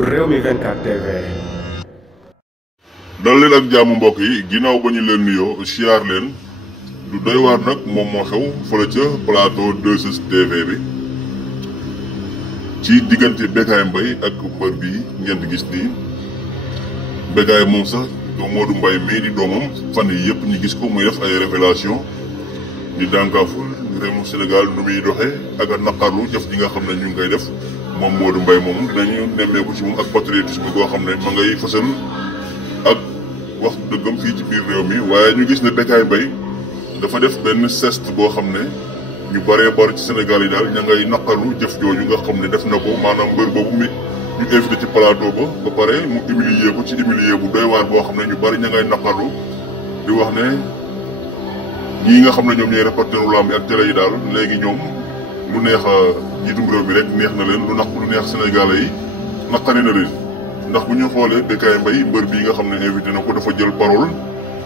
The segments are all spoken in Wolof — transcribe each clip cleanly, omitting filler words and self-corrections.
Rewmi 24 TV. dal leen ak jàmm mbokk yi ginnaaw ba ñu leen nuyoo siyaar leen lu doy waar nag moom moo xew fële ca plateau 2STV bi ci diggante Bécaye Mbaye ak mbër bi ngeen di gis nii. Bécaye moom sax Modou Mbaye mii di doomam fan yi yëpp ñu gis ko muy def ay révélation di dànkaaful réewu Sénégal nu muy doxee ak a naqarlu jëf ji nga xam ne ñu ngi koy def moom Modou Mbaye moom dinañu nemmeeku ci moom ak patriotisme goo xam ne ma ngay fësal ak wax dëggam fii ci biir réew mi. waaye ñu gis ne Bécaye Mbaye dafa def benn geste boo xam ne ñu bëree bëri ci Sénégal yi daal ña ngay naqarlu jëf jooju nga xam ne def na ko maanaam mbër boobu mi ñu invité ci plateau ba pare mu humilier ko ci humilier bu doy waar boo xam ne ñu bëri ña ngay naqarlu di wax ne ñii nga xam ne ñoom ñooy reporteru lamb ak télé yi daal léegi ñoom lu neex jiitum réew mi rek neex na leen lu neex Sénégalais yi naqari na leen. ndax bu ñu xoolee Bécaye Mbaye mbër bii nga xam ne invité na ko dafa jël parole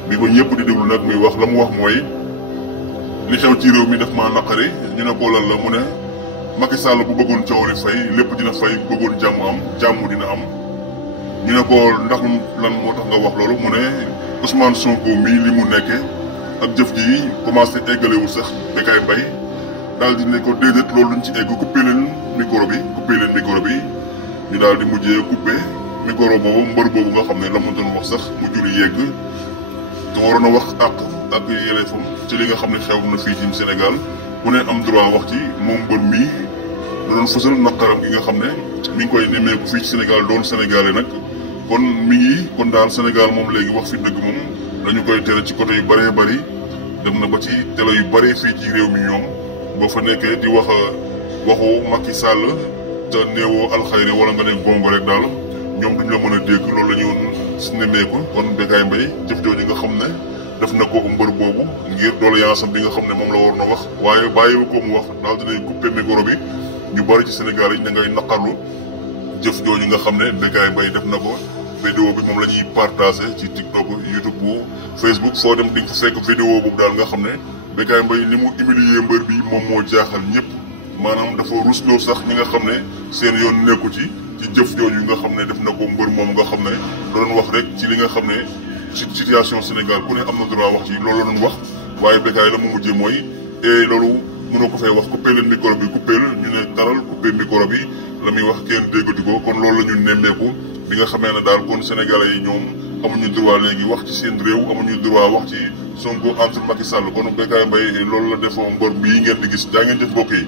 bi ko ñëpp di déglu nag muy wax la mu wax mooy li xew ci réew mi daf maa naqari ñu ne ko lan la mu ne Macky Sall bu bëggoon coow li fay lépp dina fay bu bëggoon jàmm dina am. ñu ne ko ndax lan moo tax nga wax loolu mu ne Ousmane Sonko mii li mu nekkee ak jëf ji commencé eggalewul sax Bécaye Mbaye daal di ne ko déedéet loolu luñ ci egg coupé leen micro bi ñu daal di mujjee coupé micro boobu mbër boobu nga xam ne la mu doon wax sax mu juli yegg te waroon a wax ak yelleefam ci li nga xam ne xew na fii ci Sénégal ku ne am droit wax ci moom mbër mii da doon fësal naqaram gi nga xam ne mi ngi koy nemmeeku fii ci Sénégal doon sénégalais nag kon mi ngi kon daal Sénégal moom léegi wax fi dëgg moom dañu koy tere ci côté yu bëree bëri dem na ba ci télé yu bëri fii ci réew mi ñoom boo fa nekkee di wax waxu Macky Sall te néewoo alxayri wala nga ne gongo rek daal ñoom duñ la mën a dégg loolu la ñu nemmeeku kon Bécaye Mbaye jëf jooju nga xam ne def na ko mbër boobu ngir doléance am bi nga xam ne moom la war na wax waaye bàyyiwu ko mu wax daal dinañ coupé micro bi ñu bëri ci Sénégal yi da ngay naqarlu jëf jooju nga xam ne Bécaye Mbaye def na ko. vidéo bi moom la ñuy partagé ci TikTok YouTube bu Facebook foo dem di nga fa fekk vidéo boobu daal nga xam ne Bécaye Mbaye ni mu humilier mbër bi moom moo jaaxal ñëpp maanaam dafa rusloo sax ñi nga xam ne seen yoon nekku ci jëf jooju nga xam ne def na ko mbër moom nga xam ne doon wax rek ci li nga xam ne ci situation Sénégal ku ne am na droit wax ci loolu la doon wax waaye Bécaye la mu mujjee mooy loolu mënoo ko fay wax coupé leen micro bi coupé ñu ne taral coupé micro bi la muy wax kenn déggatu ko kon loolu la ñu nemmeeku bi nga xamee ne daal kon Sénégalais yi ñoom amuñu droit léegi wax ci seen réew amuñu droit wax ci Sonko entre Macky Sall kon Bécaye Mbaye loolu la defoo mbër bii ngeen di gis jaa ngeen jëf mbokk yi